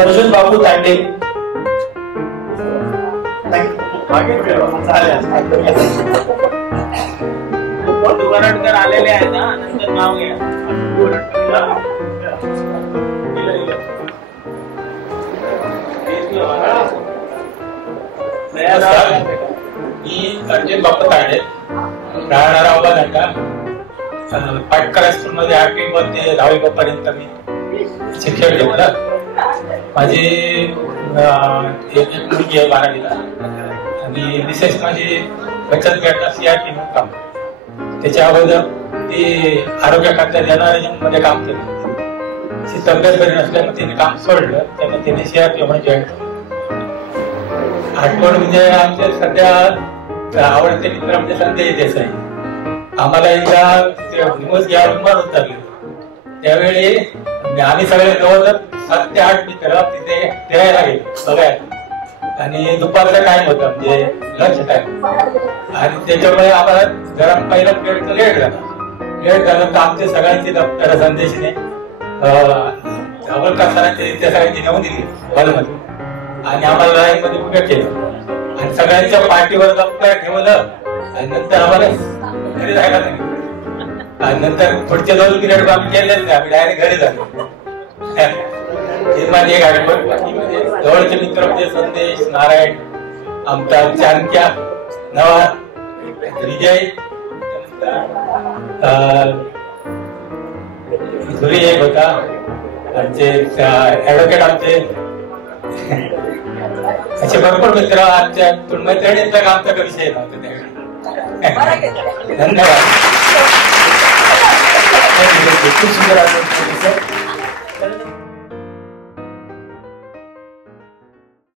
अर्जुन बाबू तांडे. वरटकर आलेले आहेत ना, नंतर नाव घ्या. मी अर्जुन बापू तांडे, राहणार अवघा पाटकर स्कूल मध्ये 8वी मध्ये 10वी पर्यंत मी शिक्षण घेतलं. माझी एक मुलगी आहे 12वीला आणि विशेष माझी बचत गटात CRP म्हणून काम. त्याच्या अगोदर ती आरोग्य खात्यात NRM मध्ये काम केलं. ती तब्येत बरी नसल्यामुळे तिने काम सोडलं, त्यामुळे तिने CRP म्हणून जॉईन केलं. आठवण म्हणजे आमचे सध्या आवडते मित्र म्हणजे संदेश देसाई. आम्हाला एकदा निमोज या रूमवर उतरले, त्यावेळी आम्ही सगळे जवळजवळ 7 ते 8 मित्र तिथे फिरायला गेलो बघायला. आणि दुपारचा टाइम होता म्हणजे लंच टाइम, आणि त्याच्यामुळे आम्हाला जरा पहिला पिरियडचं लेट झालं तर आमच्या सगळ्यांची दप्तर संदेशने अवलकार सरांची त्या सगळ्यांची नेऊन दिली हॉलमध्ये आणि आम्हाला लाईन मध्ये उभे केलं आणि सगळ्यांच्या पाठीवर दप्तर ठेवलं आणि नंतर आम्हाला घरी जायला नाही. आणि नंतर पुढचे 2 पिरियड आम्ही केलेच नाही, आम्ही डायरेक्ट घरी झालो. माझी एक आठवण. जवळचे मित्र म्हणजे संदेश, नारायण, आमचा चाणक्या, नवा, विजय, धुरी एक होता, आमचे ऍडव्होकेट आमचे, असे भरपूर मित्र आमच्या मैत्रिणींचा आमचा काही विषय नव्हता त्यावेळी. धन्यवाद. खूप सुंदर आठवण.